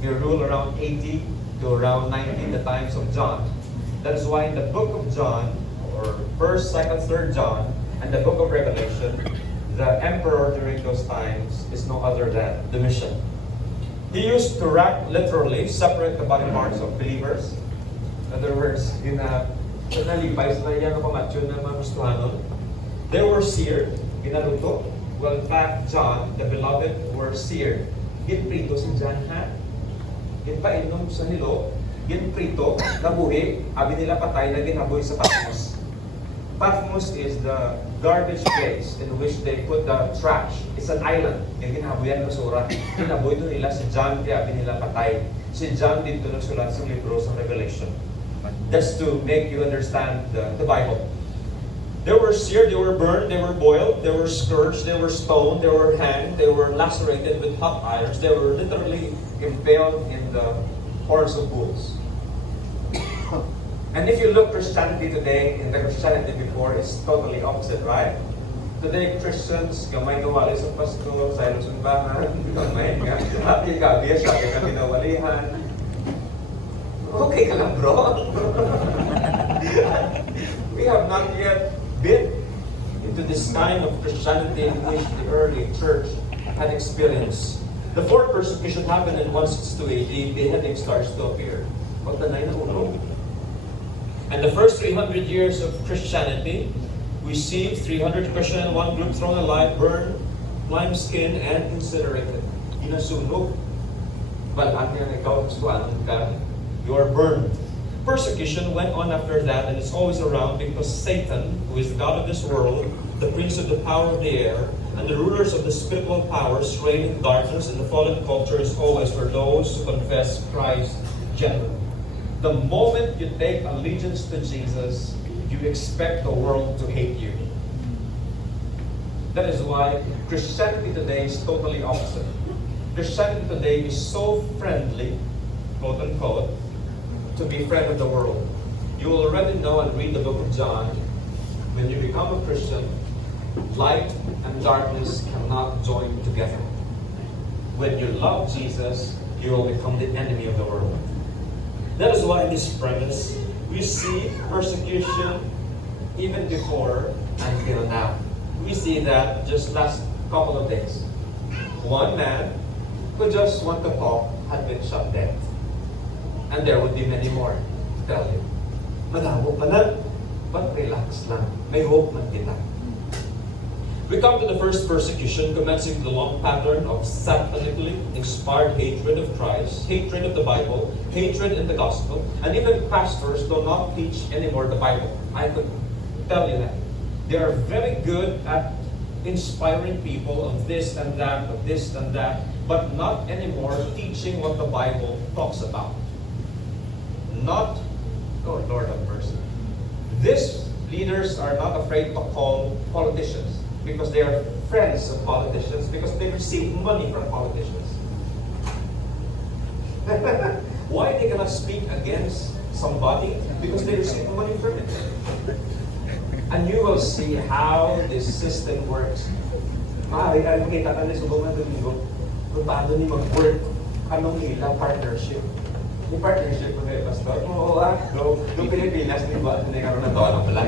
They ruled around 80 to around 90 the times of John. That is why in the book of John, or 1st, 2nd, 3rd John, and the book of Revelation, the emperor during those times is no other than Domitian. He used to literally separate the body parts of believers. In other words, nalipay sila yan ang pamatyon ng mga Kristohanon. They were seared, ginaluto. Well, in fact, John, the beloved, were seared. Ginprito si John, ha? Ginpainom sa nilo, ginprito, nabuhi, abi nila patay na ginabuhi sa Patmos. Patmos is the garbage place in which they put the trash. It's an island. Yung ginabuyan ng basura. Ginabuhi doon nila si John, kaya abi nila patay. Si John dito nagsulat sa libro sa Revelation. That's to make you understand the Bible. They were seared, they were burned, they were boiled, they were scourged, they were stoned, they were hanged, they were lacerated with hot irons, they were literally impaled in the horns of bulls. And if you look Christianity today, in the Christianity before, it's totally opposite, right? Today, Christians, gamay nawali sa pastor, sa ilang simbahan, gamay nga, happy ka, biya siya, kaya pinawalihan. Okay ka lang, bro. We have not yet been into this kind of Christianity in which the early church had experienced. The fourth persecution happened in 162 AD. Beheading starts to appear. And the first 300 years of Christianity, we see 300 Christians in one group thrown alive, burned, lime skinned, and incinerated. Inasunog. Balaan niya ikaw, gustuan ka. You are burned. Persecution went on after that, and it's always around because Satan, who is the God of this world, the prince of the power of the air, and the rulers of the spiritual powers reign in darkness, and the fallen culture is always for those who confess Christ generally. The moment you take allegiance to Jesus, you expect the world to hate you. That is why Christianity today is totally opposite. Christianity today is so friendly, quote unquote, to be friend of the world. You will already know and read the book of John. When you become a Christian, light and darkness cannot join together. When you love Jesus, you will become the enemy of the world. That is why in this premise, we see persecution even before until now. We see that just last couple of days. One man who just want to talk had been shot dead. And there would be many more to tell you. Madamo pa na, but relax lang. May hope man kita. We come to the first persecution, commencing the long pattern of satanically inspired hatred of Christ, hatred of the Bible, hatred in the gospel, and even pastors do not teach anymore the Bible. I could tell you that. They are very good at inspiring people of this and that, of this and that, but not anymore teaching what the Bible talks about. Not, oh Lord have mercy. These leaders are not afraid to call politicians because they are friends of politicians because they receive money from politicians. Why they cannot speak against somebody? Because they receive money from it. And you will see how this system works. Maaari ka makita ka na sa buong domingo kung paano ni mag-work anong ila partnership. Yung partnership ko kayo, Pastor. Oo, no Pilipinas, di ba? Hindi ka rin natawa ng pala.